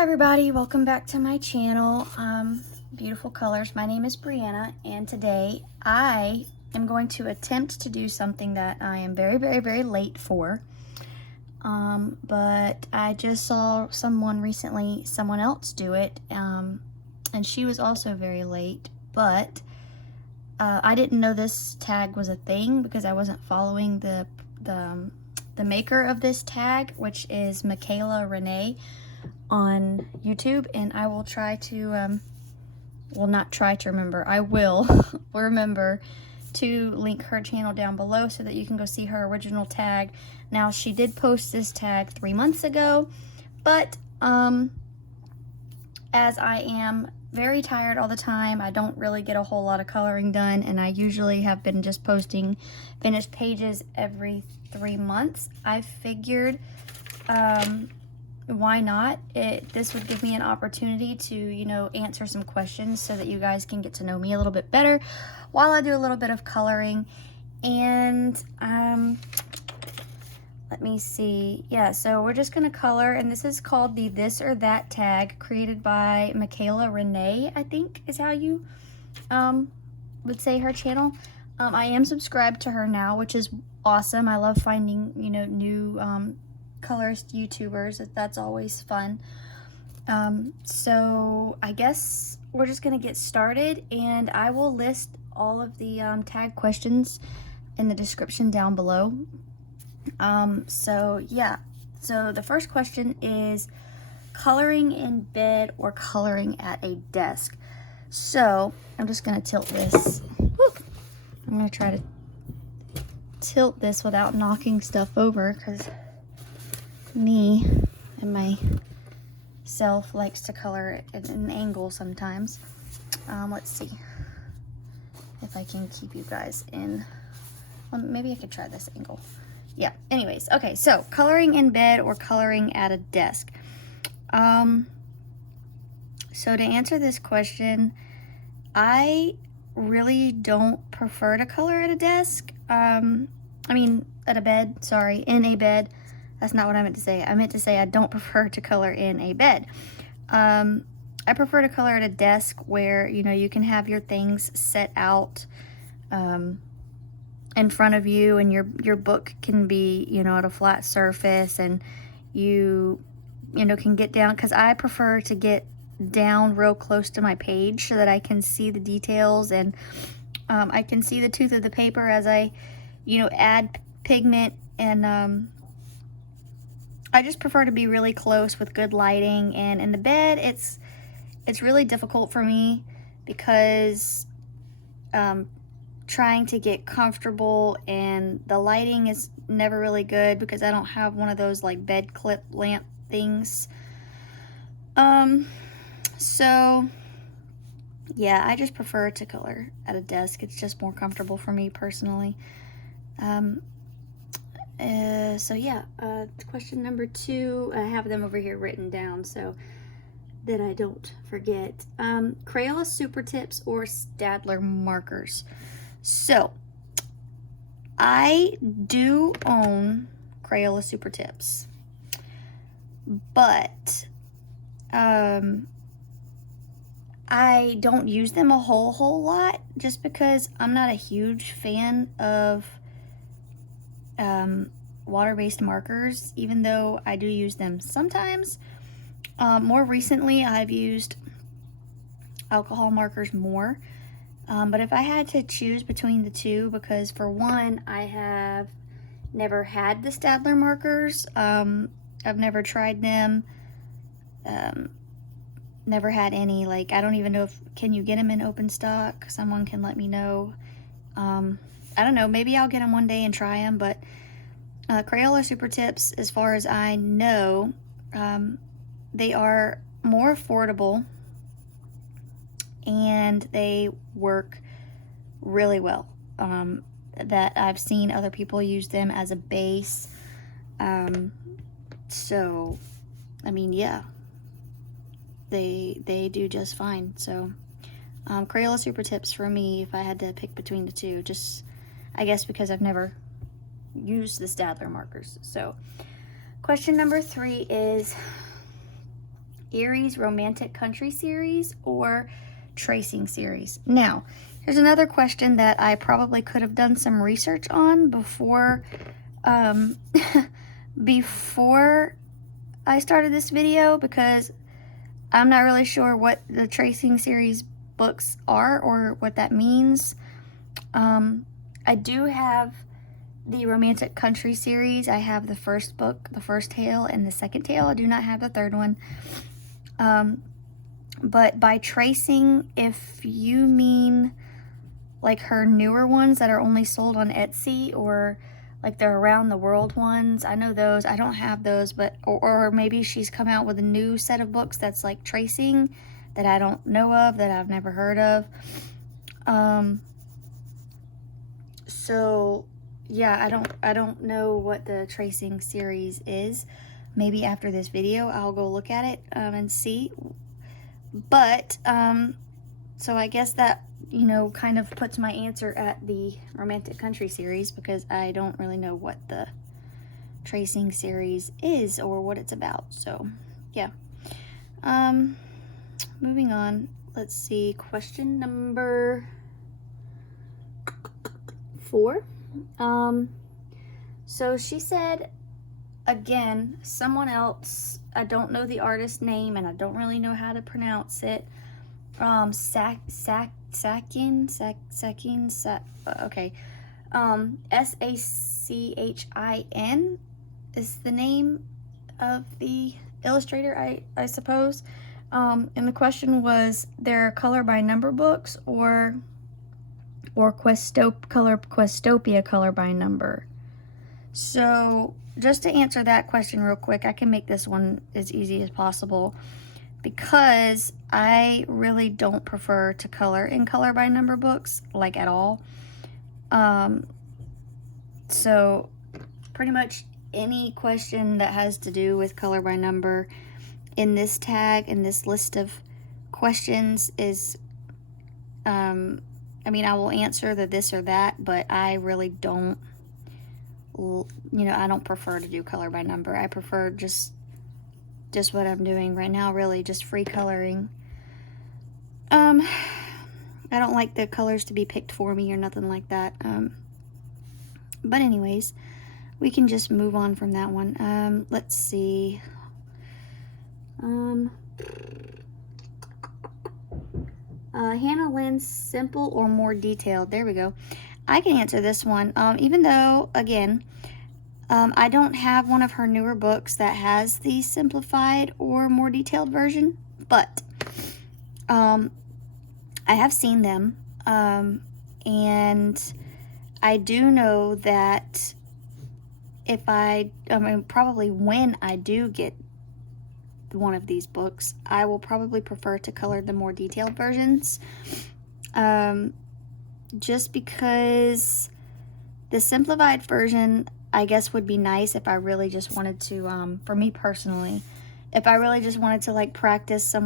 everybody, welcome back to my channel, Beautiful Colors. My name is Brianna, and today I am going to attempt to do something that I am very late for, but I just saw someone else do it, and she was also very late, but I didn't know this tag was a thing because I wasn't following the maker of this tag, which is Renee on YouTube, and I will try to I will remember to link her channel down below so that you can go see her original tag. Now, she did post this tag 3 months ago, but as I am very tired all the time, I don't really get a whole lot of coloring done, and I usually have been just posting finished pages every 3 months. I figured why not? This would give me an opportunity to, answer some questions so that you guys can get to know me a little bit better while I do a little bit of coloring. And let me see. Yeah, so we're just gonna color, and this is called the This or That tag, created by Renee, I think is how you would say her channel. I am subscribed to her now, which is awesome. I love finding, new colorist YouTubers. That's always fun. So I guess we're just gonna get started, and I will list all of the tag questions in the description down below. So yeah, so the first question is coloring in bed or coloring at a desk. So I'm just gonna tilt this. Whoop. I'm gonna try to tilt this without knocking stuff over, because me and my self likes to color at an angle sometimes. Let's see if I can keep you guys in. Well, maybe I could try this angle. Yeah, anyways, okay, so coloring in bed or coloring at a desk. So to answer this question, I really don't prefer to color at a desk. At a bed, sorry, in a bed. That's not what I meant to say. I meant to say I don't prefer to color in a bed. I prefer to color at a desk where, you can have your things set out in front of you, and your book can be, at a flat surface, and you can get down, because I prefer to get down real close to my page so that I can see the details, and I can see the tooth of the paper as I, add pigment, and I just prefer to be really close with good lighting. And in the bed, it's really difficult for me because trying to get comfortable, and the lighting is never really good because I don't have one of those like bed clip lamp things. So yeah, I just prefer to color at a desk. It's just more comfortable for me personally. So yeah, question number 2, I have them over here written down so that I don't forget. Crayola supertips or Staedtler markers. So I do own Crayola supertips, but I don't use them a whole lot, just because I'm not a huge fan of water-based markers, even though I do use them sometimes. More recently, I've used alcohol markers more, but if I had to choose between the two, because for one, I have never had the Staedtler markers. I've never tried them, never had any. Like, I don't even know can you get them in open stock? Someone can let me know. I don't know, maybe I'll get them one day and try them, but Crayola supertips, as far as I know, they are more affordable, and they work really well. That I've seen other people use them as a base. So, I mean, yeah, they do just fine. So, Crayola supertips for me, if I had to pick between the two, just, I guess because I've never used the Staedtler markers. So, question number 3 is Eriys Romantic Country Series or Tracing Series? Now, here's another question that I probably could have done some research on before, before I started this video, because I'm not really sure what the Tracing Series books are or what that means. I do have the Romantic Country Series. I have the first book, the first tale, and the second tale. I do not have the third one. But by tracing, if you mean like her newer ones that are only sold on Etsy, or like they're around the world ones, I know those. I don't have those, but or maybe she's come out with a new set of books that's like tracing that I don't know of, that I've never heard of. So yeah, I don't know what the Tracing Series is. Maybe after this video I'll go look at it and see. But so I guess that, you know, kind of puts my answer at the Romantic Country Series, because I don't really know what the Tracing Series is or what it's about. So yeah. Moving on. Let's see, question number 4. So she said, again, someone else, I don't know the artist name and I don't really know how to pronounce it. Sachin, okay. Sachin is the name of the illustrator, I suppose. And the question was, they're color by number books or questopia color by number. So just to answer that question real quick, I can make this one as easy as possible, because I really don't prefer to color in color by number books, like at all. So pretty much any question that has to do with color by number in this tag, in this list of questions, is I mean, I will answer the this or that, but I really don't, you know, I don't prefer to do color by number. I prefer just what I'm doing right now, really, just free coloring. I don't like the colors to be picked for me or nothing like that. But anyways, we can just move on from that one. Let's see. Hannah Lynn's simple or more detailed. There we go. I can answer this one. Even though, again, I don't have one of her newer books that has the simplified or more detailed version, but I have seen them, and I do know that if probably when I do get one of these books, I will probably prefer to color the more detailed versions, just because the simplified version, I guess, would be nice if I really just wanted to, for me personally, if I really just wanted to like practice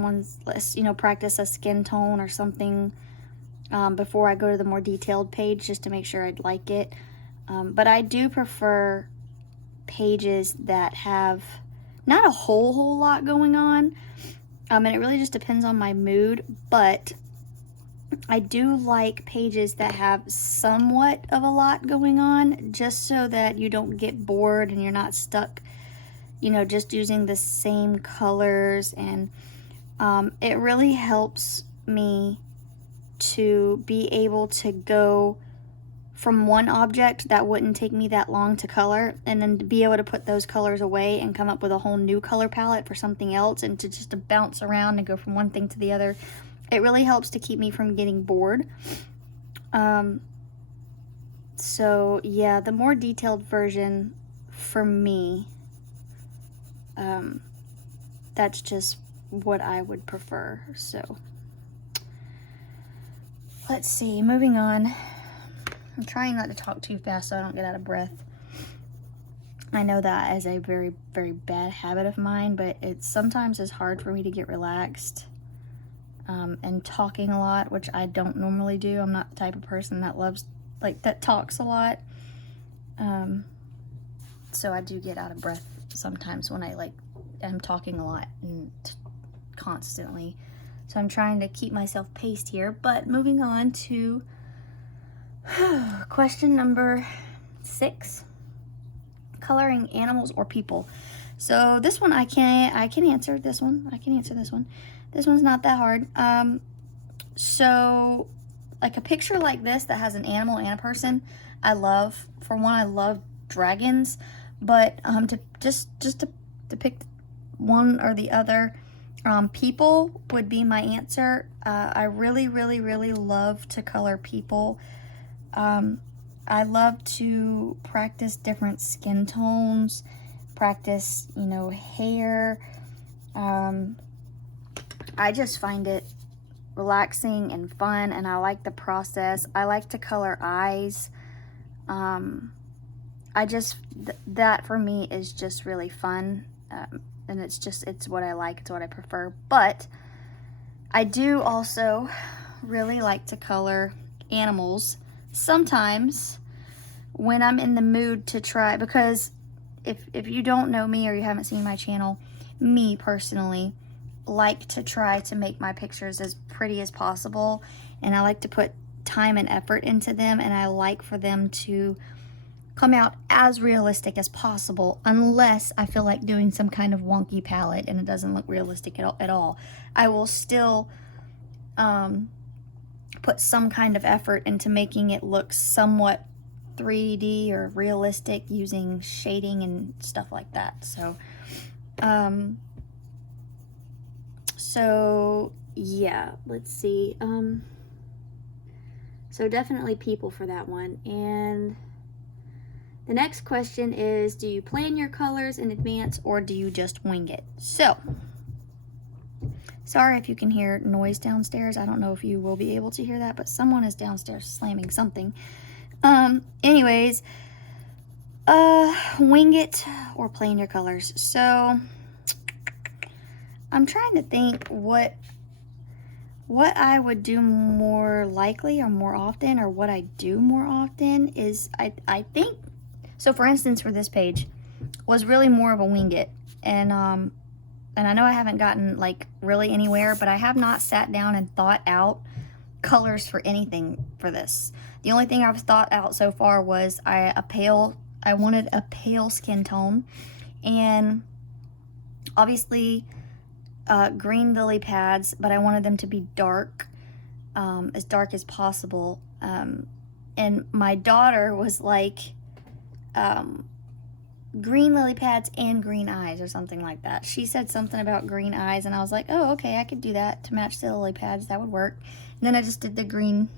practice a skin tone or something before I go to the more detailed page, just to make sure I'd like it. But I do prefer pages that have not a whole lot going on, and it really just depends on my mood, but I do like pages that have somewhat of a lot going on, just so that you don't get bored and you're not stuck, you know, just using the same colors. And it really helps me to be able to go from one object that wouldn't take me that long to color, and then to be able to put those colors away and come up with a whole new color palette for something else, and to just to bounce around and go from one thing to the other. It really helps to keep me from getting bored. So yeah, the more detailed version for me, that's just what I would prefer. So let's see, moving on. I'm trying not to talk too fast so I don't get out of breath. I know that is a very, very bad habit of mine, but it sometimes is hard for me to get relaxed and talking a lot, which I don't normally do. I'm not the type of person that loves, that talks a lot. So I do get out of breath sometimes when I'm talking a lot and constantly. So I'm trying to keep myself paced here. But moving on to question number 6. Coloring animals or people. So this one I can answer this one. I can answer this one. This one's not that hard. So like a picture like this that has an animal and a person, I love. For one, I love dragons, but to just to pick one or the other, people would be my answer. I really love to color people. I love to practice different skin tones, practice, you know, hair. I just find it relaxing and fun, and I like the process. I like to color eyes. That for me is just really fun. And it's what I like, it's what I prefer. But I do also really like to color animals sometimes when I'm in the mood to try, because if you don't know me or you haven't seen my channel, me personally like to try to make my pictures as pretty as possible, and I like to put time and effort into them, and I like for them to come out as realistic as possible, unless I feel like doing some kind of wonky palette and it doesn't look realistic at all. I will still put some kind of effort into making it look somewhat 3D or realistic using shading and stuff like that. So yeah, let's see. So definitely people for that one. And the next question is, do you plan your colors in advance or do you just wing it? So, sorry if you can hear noise downstairs. I don't know if you will be able to hear that, but someone is downstairs slamming something. Anyways, wing it or plan your colors. So, I'm trying to think what I would do more likely or more often, or what I do more often is I think. So for instance, for this page was really more of a wing it, and I know I haven't gotten like really anywhere, but I have not sat down and thought out colors for anything for this. The only thing I've thought out so far was I wanted a pale skin tone, and obviously green lily pads, but I wanted them to be dark as possible. And my daughter was like, green lily pads and green eyes or something like that. She said something about green eyes, and I was like, oh, okay, I could do that to match the lily pads. That would work. And then I just did the green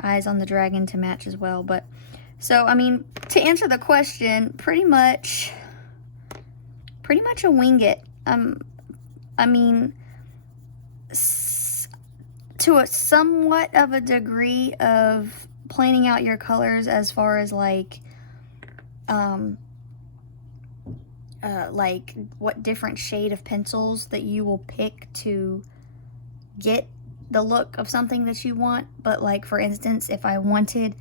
eyes on the dragon to match as well. But so, I mean, to answer the question, pretty much a wing it. I mean, to a somewhat of a degree of planning out your colors as far as like what different shade of pencils that you will pick to get the look of something that you want. But like, for instance, if I wanted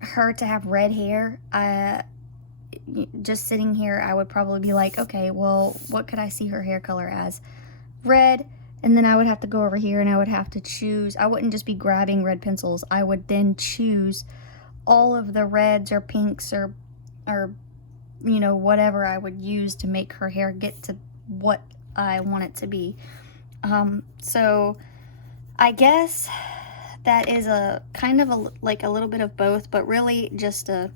her to have red hair, just sitting here, I would probably be like, okay, well, what could I see her hair color as? Red. And then I would have to go over here and I would have to choose. I wouldn't just be grabbing red pencils. I would then choose all of the reds or pinks or you know, whatever I would use to make her hair get to what I want it to be. So I guess that is a kind of like a little bit of both, but really just a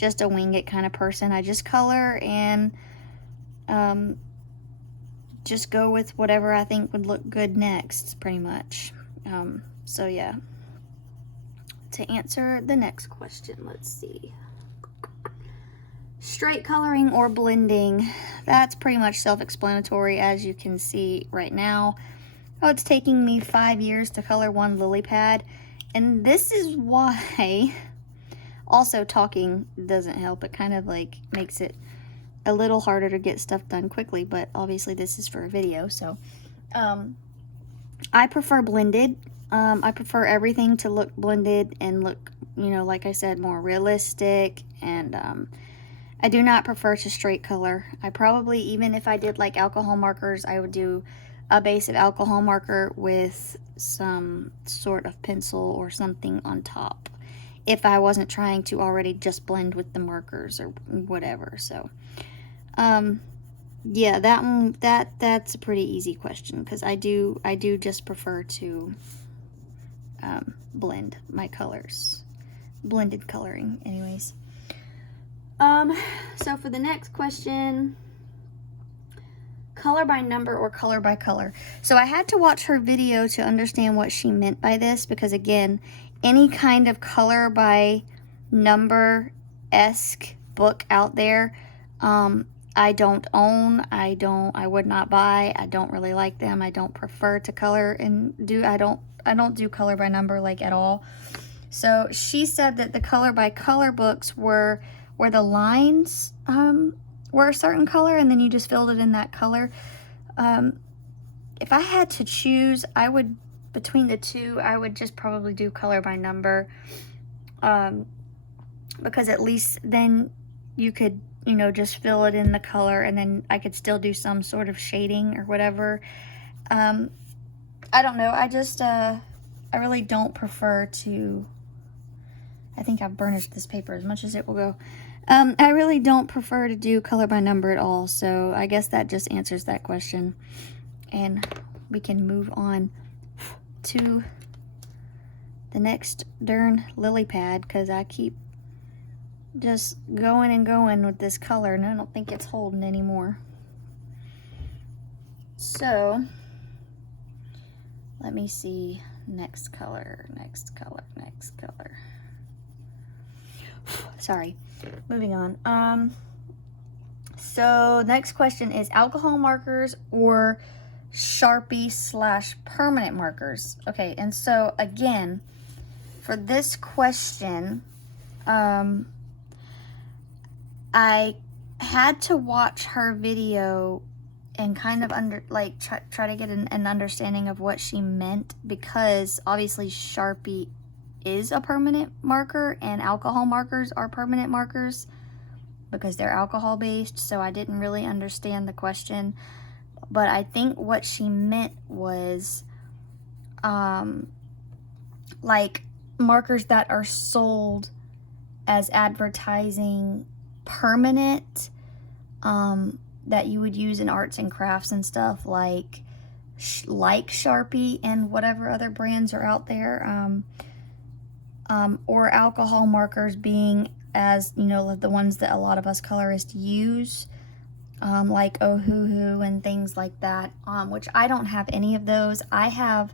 wing it kind of person. I just color and just go with whatever I think would look good next, pretty much. So yeah. To answer the next question, let's see. Straight coloring or blending? That's pretty much self-explanatory, as you can see right now. Oh, it's taking me 5 years to color one lily pad, and this is why also talking doesn't help. It kind of like makes it a little harder to get stuff done quickly, but obviously this is for a video, so I prefer blended. I prefer everything to look blended and look, you know, like I said, more realistic. And I do not prefer to straight color. I probably, even if I did like alcohol markers, I would do a base of alcohol marker with some sort of pencil or something on top, if I wasn't trying to already just blend with the markers or whatever. So yeah, that one, that's a pretty easy question, because I do just prefer to blend my colors, blended coloring anyways. So for the next question, color by number or color by color. So I had to watch her video to understand what she meant by this, because again, any kind of color by number-esque book out there, I don't own, I would not buy, I don't really like them, I don't prefer to color and I don't do color by number like at all. So she said that the color by color books were where the lines were a certain color and then you just filled it in that color. If I had to choose, between the two, I would just probably do color by number, because at least then you could, you know, just fill it in the color, and then I could still do some sort of shading or whatever. I don't know, I really don't prefer to, I think I've burnished this paper as much as it will go. I really don't prefer to do color by number at all, so I guess that just answers that question. And we can move on to the next darn lily pad, because I keep just going and going with this color, and I don't think it's holding anymore. So, let me see. Next color. Sorry. Moving on. So next question is alcohol markers or Sharpie/permanent markers. Okay, and so again, for this question, I had to watch her video and kind of try to get an understanding of what she meant, because obviously Sharpie is a permanent marker and alcohol markers are permanent markers because they're alcohol based. So I didn't really understand the question, but I think what she meant was like markers that are sold as advertising permanent, that you would use in arts and crafts and stuff, like Sharpie and whatever other brands are out there, or alcohol markers being, as you know, the ones that a lot of us colorists use, like Ohuhu and things like that, which I don't have any of those. I have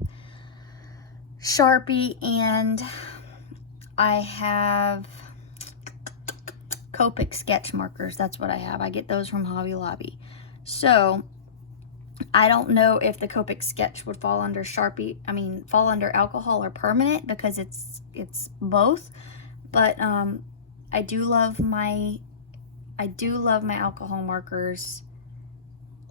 Sharpie and I have Copic sketch markers. That's what I have. I get those from Hobby Lobby. So I don't know if the Copic sketch would fall under fall under alcohol or permanent, because it's both. But I do love my alcohol markers,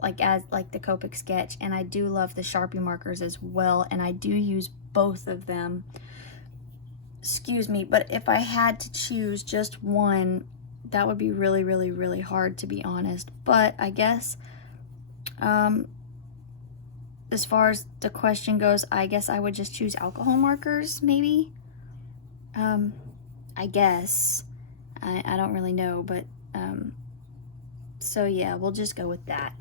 like the Copic sketch, and I do love the Sharpie markers as well, and I do use both of them. Excuse me, but if I had to choose just one, that would be really, really, really hard, to be honest. But I guess as far as the question goes, I guess I would just choose alcohol markers, maybe. I guess. I don't really know, but so yeah, we'll just go with that,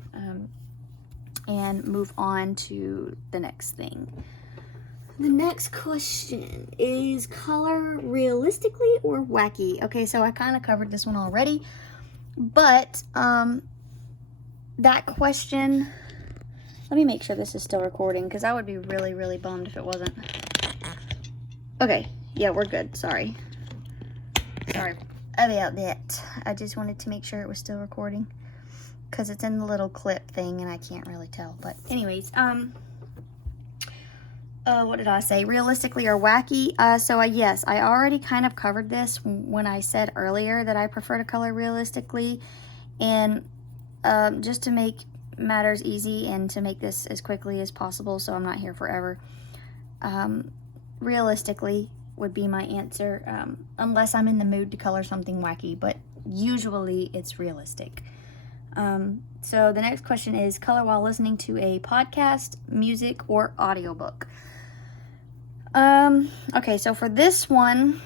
and move on to the next thing. The next question is color realistically or wacky. Okay, so I kind of covered this one already, but that question, let me make sure this is still recording, because I would be really, really bummed if it wasn't. Okay, yeah, we're good. Sorry about that. I just wanted to make sure it was still recording, because it's in the little clip thing and I can't really tell. But anyways, what did I say? Realistically or wacky? Yes, I already kind of covered this when I said earlier that I prefer to color realistically. And just to make matters easy and to make this as quickly as possible, so I'm not here forever, realistically would be my answer, unless I'm in the mood to color something wacky, but usually it's realistic. So the next question is color while listening to a podcast, music, or audiobook. Okay, so for this one,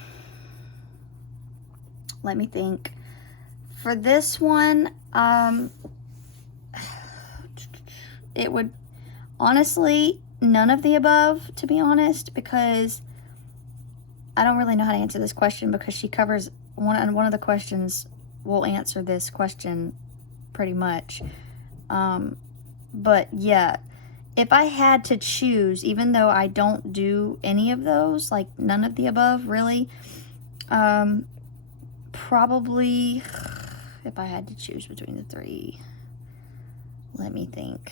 let me think. For this one, it would honestly none of the above, to be honest, because I don't really know how to answer this question because she covers one of the questions will answer this question pretty much. But yeah, if I had to choose, even though I don't do any of those, like none of the above really, probably if I had to choose between the three, let me think.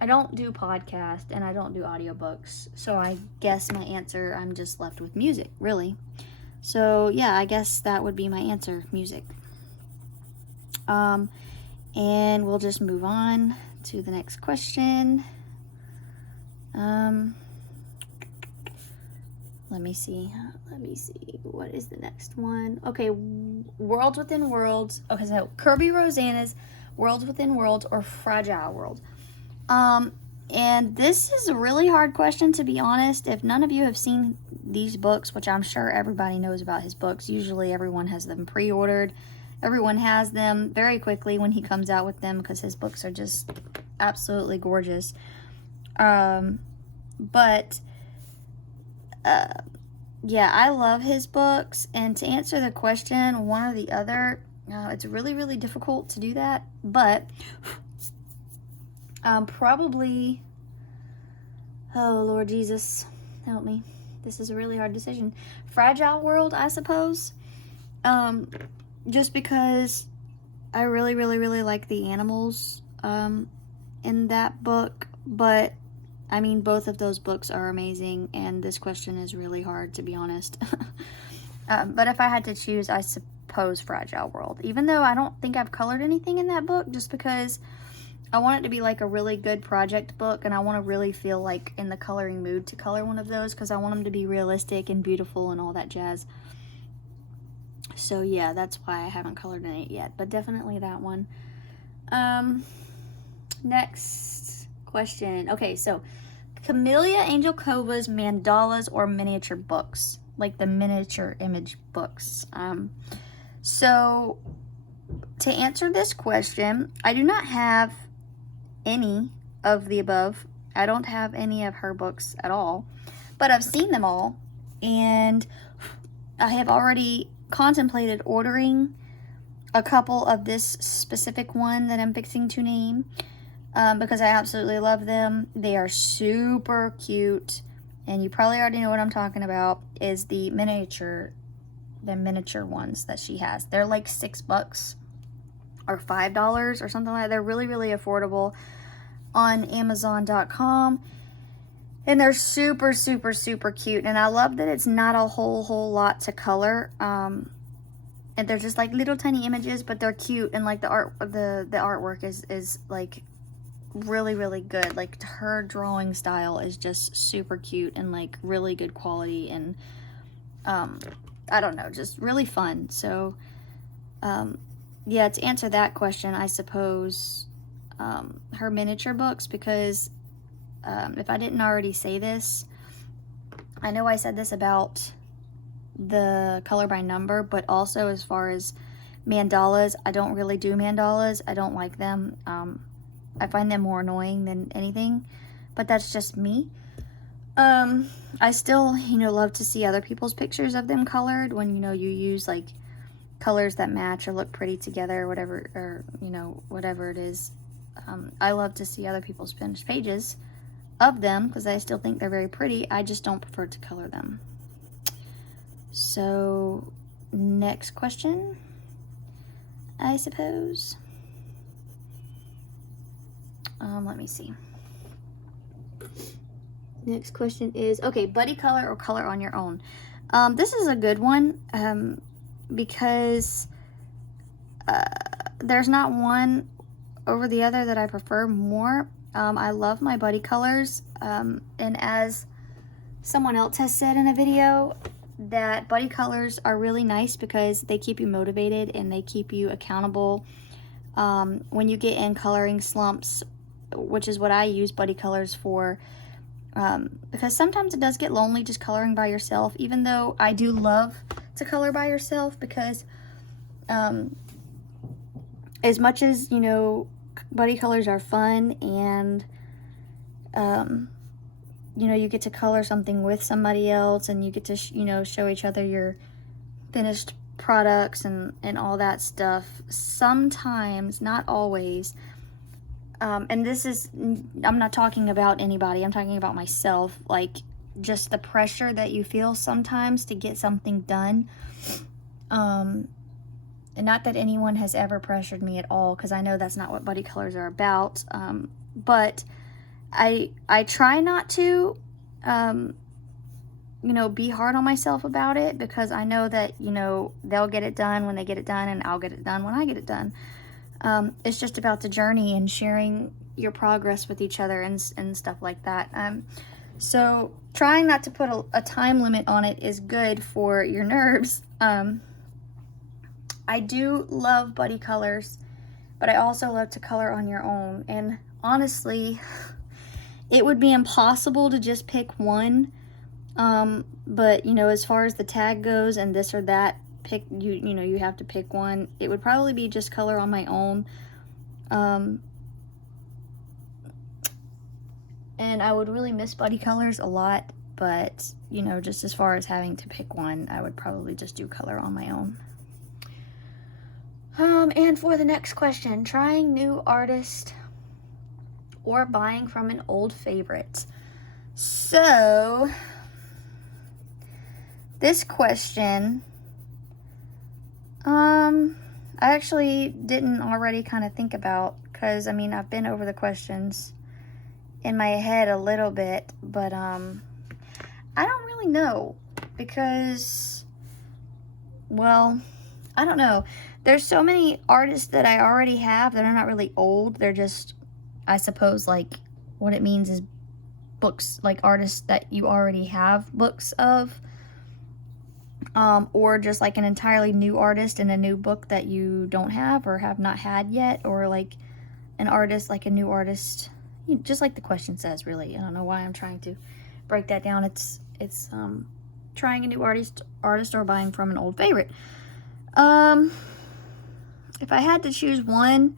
I don't do podcasts and I don't do audiobooks, so I guess my answer, I'm just left with music, really. So yeah, I guess that would be my answer, music. And we'll just move on to the next question. Let me see. What is the next one? Okay, Worlds Within Worlds. Okay, so Kerby Rosanes Worlds Within Worlds or Fragile World. And this is a really hard question, to be honest. If none of you have seen these books, which I'm sure everybody knows about his books, usually everyone has them pre-ordered. Everyone has them very quickly when he comes out with them because his books are just absolutely gorgeous. Yeah, I love his books. And to answer the question, one or the other, it's really, really difficult to do that. But probably, oh Lord Jesus, help me. This is a really hard decision. Fragile World, I suppose. Just because I really, really, really like the animals in that book. But, I mean, both of those books are amazing, and this question is really hard, to be honest. But if I had to choose, I suppose Fragile World. Even though I don't think I've colored anything in that book, just because I want it to be like a really good project book, and I want to really feel like in the coloring mood to color one of those, because I want them to be realistic and beautiful and all that jazz. So yeah, that's why I haven't colored in it yet, but definitely that one. Next question. Okay, so Kamiliya Angelkova's Mandalas or miniature books, like the miniature image books. So to answer this question, I do not have any of the above. I don't have any of her books at all, but I've seen them all, and I have already contemplated ordering a couple of this specific one that I'm fixing to name, because I absolutely love them. They are super cute, and you probably already know what I'm talking about, is the miniature ones that she has. They're like $6 or $5 or something like that. They're really, really affordable on Amazon.com. And they're super, super, super cute. And I love that it's not a whole lot to color. And they're just like little tiny images, but they're cute. And like the artwork is like really, really good. Like her drawing style is just super cute and like really good quality. And I don't know, just really fun. So yeah, to answer that question, I suppose her miniature books, because if I didn't already say this, I know I said this about the color by number, but also as far as mandalas, I don't really do mandalas. I don't like them. I find them more annoying than anything, but that's just me. I still, love to see other people's pictures of them colored when, you use like colors that match or look pretty together or whatever it is. I love to see other people's finished pages of them because I still think they're very pretty. I just don't prefer to color them. So next question, I suppose. Let me see. Next question is, okay, buddy color or color on your own. This is a good one because there's not one over the other that I prefer more. I love my buddy colors, and as someone else has said in a video, that buddy colors are really nice because they keep you motivated and they keep you accountable. When you get in coloring slumps, which is what I use buddy colors for, because sometimes it does get lonely just coloring by yourself, even though I do love to color by yourself, because as much as, you know, buddy colors are fun and you know, you get to color something with somebody else and you get to you know, show each other your finished products and all that stuff. Sometimes, not always, and this is, I'm not talking about anybody, I'm talking about myself, like just the pressure that you feel sometimes to get something done. And not that anyone has ever pressured me at all, because I know that's not what buddy colors are about. But I try not to, you know, be hard on myself about it, because I know that, you know, they'll get it done when they get it done, and I'll get it done when I get it done. It's just about the journey and sharing your progress with each other and stuff like that. So trying not to put a time limit on it is good for your nerves. I do love buddy colors, but I also love to color on your own. And honestly, it would be impossible to just pick one. But, you know, as far as the tag goes and this or that, you know, you have to pick one. It would probably be just color on my own. And I would really miss buddy colors a lot, but, you know, just as far as having to pick one, I would probably just do color on my own. And for the next question, trying new artists or buying from an old favorite. So, this question, I actually didn't already kind of think about, because, I mean, I've been over the questions in my head a little bit, but, I don't really know, because, well, I don't know. There's so many artists that I already have that are not really old. They're just, I suppose, like, what it means is books, like artists that you already have books of. Or just like an entirely new artist in a new book that you don't have or have not had yet. Or like an artist, like a new artist, just like the question says, really. I don't know why I'm trying to break that down. It's trying a new artist or buying from an old favorite. If I had to choose one,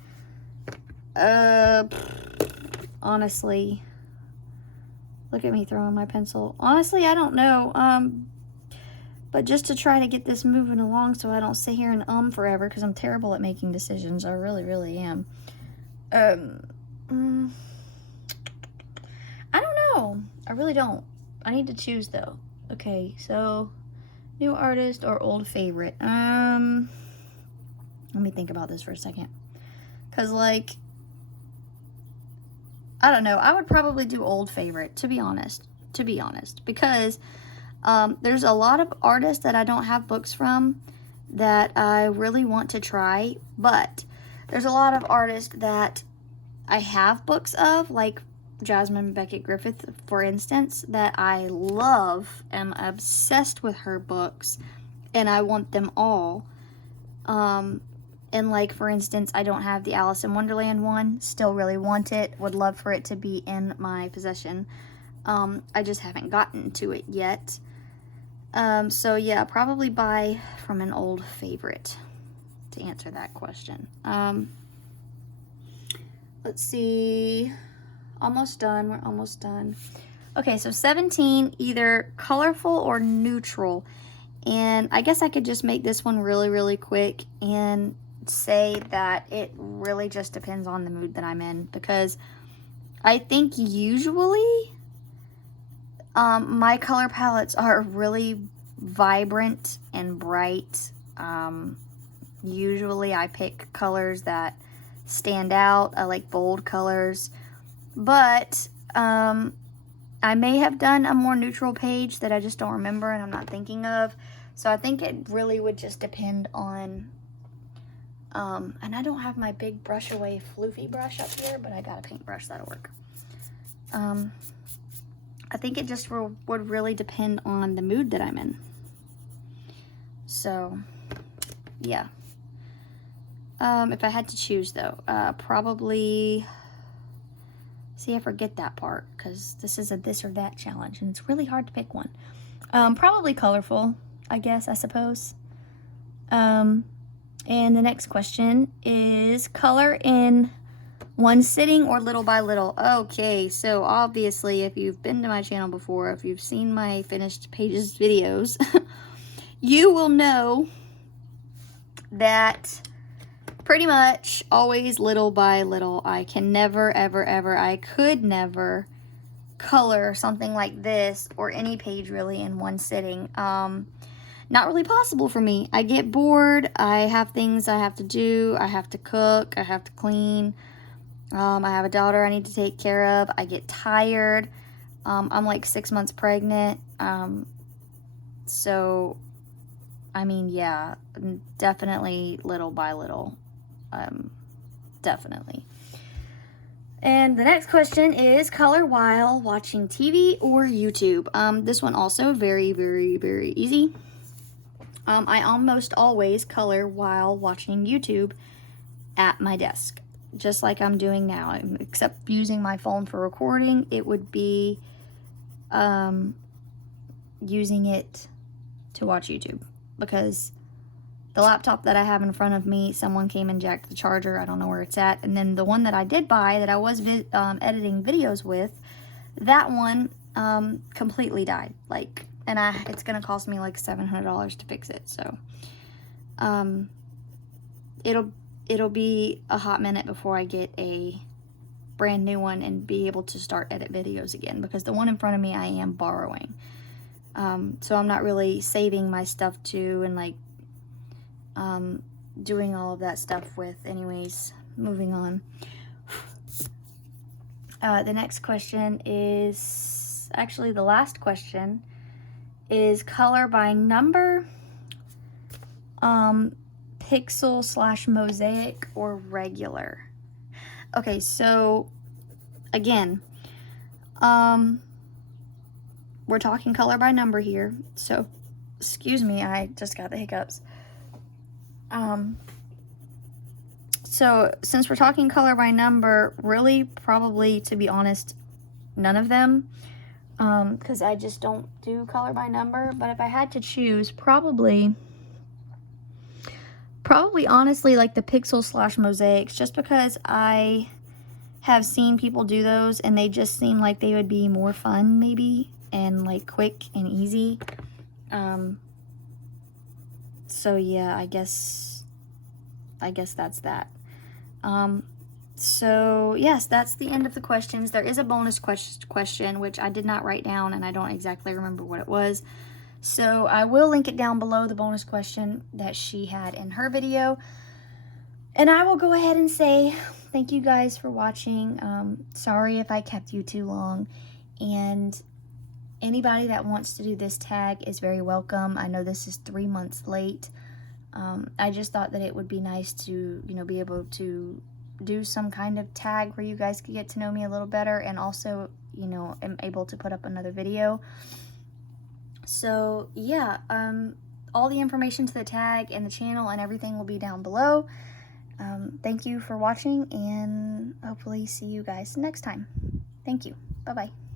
honestly, look at me throwing my pencil. Honestly, I don't know. But just to try to get this moving along so I don't sit here and forever, because I'm terrible at making decisions. I really, really am. I don't know. I really don't. I need to choose, though. Okay, so new artist or old favorite. Let me think about this for a second. Because, like, I don't know. I would probably do old favorite, to be honest. Because there's a lot of artists that I don't have books from that I really want to try. But there's a lot of artists that I have books of, like Jasmine Beckett Griffith, for instance, that I love. I'm obsessed with her books, and I want them all. And like, for instance, I don't have the Alice in Wonderland one. Still really want it. Would love for it to be in my possession. I just haven't gotten to it yet. So yeah, probably buy from an old favorite to answer that question. Let's see. Almost done. We're almost done. Okay, so 17, either colorful or neutral. And I guess I could just make this one really, really quick and say that it really just depends on the mood that I'm in, because I think usually my color palettes are really vibrant and bright. Usually I pick colors that stand out. I like bold colors, but I may have done a more neutral page that I just don't remember and I'm not thinking of. So I think it really would just depend on, and I don't have my big brush away floofy brush up here, but I got a paintbrush, that'll work. I think it just would really depend on the mood that I'm in. So, yeah. If I had to choose, though, probably... See, I forget that part, because this is a this or that challenge, and it's really hard to pick one. Probably colorful, I suppose. And the next question is color in one sitting or little by little. Okay, so obviously, if you've been to my channel before, if you've seen my finished pages videos, you will know that pretty much always little by little. I can never, ever, ever, I could never color something like this or any page really in one sitting. Not really possible for me. I get bored. I have things I have to do. I have to cook. I have to clean. I have a daughter I need to take care of. I get tired. I'm like 6 months pregnant. So, I mean, yeah, definitely little by little. Definitely. And the next question is color while watching TV or YouTube. This one also very, very, very easy. I almost always color while watching YouTube at my desk, just like I'm doing now, except using my phone for recording. It would be using it to watch YouTube, because the laptop that I have in front of me, someone came and jacked the charger. I don't know where it's at. And then the one that I did buy that I was editing videos with, that one completely died. Like, and it's gonna cost me like $700 to fix it. So it'll be a hot minute before I get a brand new one and be able to start edit videos again, because the one in front of me I am borrowing. So I'm not really saving my stuff to and like doing all of that stuff with. Anyways, moving on. The next question is actually the last question, is color by number, pixel / mosaic, or regular. Okay, so again, we're talking color by number here. So, excuse me, I just got the hiccups. So since we're talking color by number, really probably, to be honest, none of them, because I just don't do color by number. But if I had to choose, probably honestly like the pixel / mosaics, just because I have seen people do those and they just seem like they would be more fun maybe, and like quick and easy. So yeah, I guess that's that. So yes, that's the end of the questions. There is a bonus question, which I did not write down and I don't exactly remember what it was. So I will link it down below, the bonus question that she had in her video. And I will go ahead and say thank you guys for watching. Sorry if I kept you too long. And anybody that wants to do this tag is very welcome. I know this is 3 months late. I just thought that it would be nice to, be able to do some kind of tag where you guys could get to know me a little better, and also, am able to put up another video. So yeah, all the information to the tag and the channel and everything will be down below. Thank you for watching, and hopefully see you guys next time. Thank you. Bye-bye.